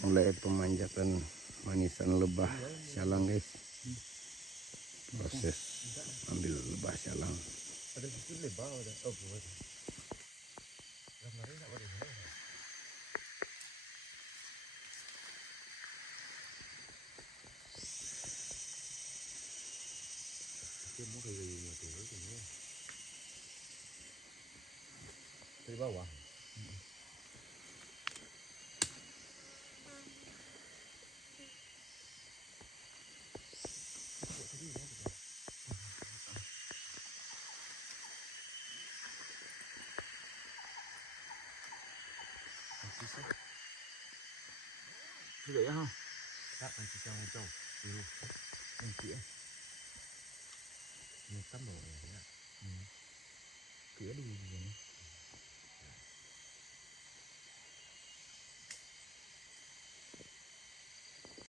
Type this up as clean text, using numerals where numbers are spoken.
mulai pemanjatan manisan lebah salang guys, proses ambil lebah salang. Ada situ lebah ada. Oh buat. Gambarnya enggak boleh. Dia mau kayak gini tuh ini. Dari bawah. Sudah ya ha. Tak panci sang ucau. Biru. Nanti ya. Ini tambah ya. Kira dulu ini.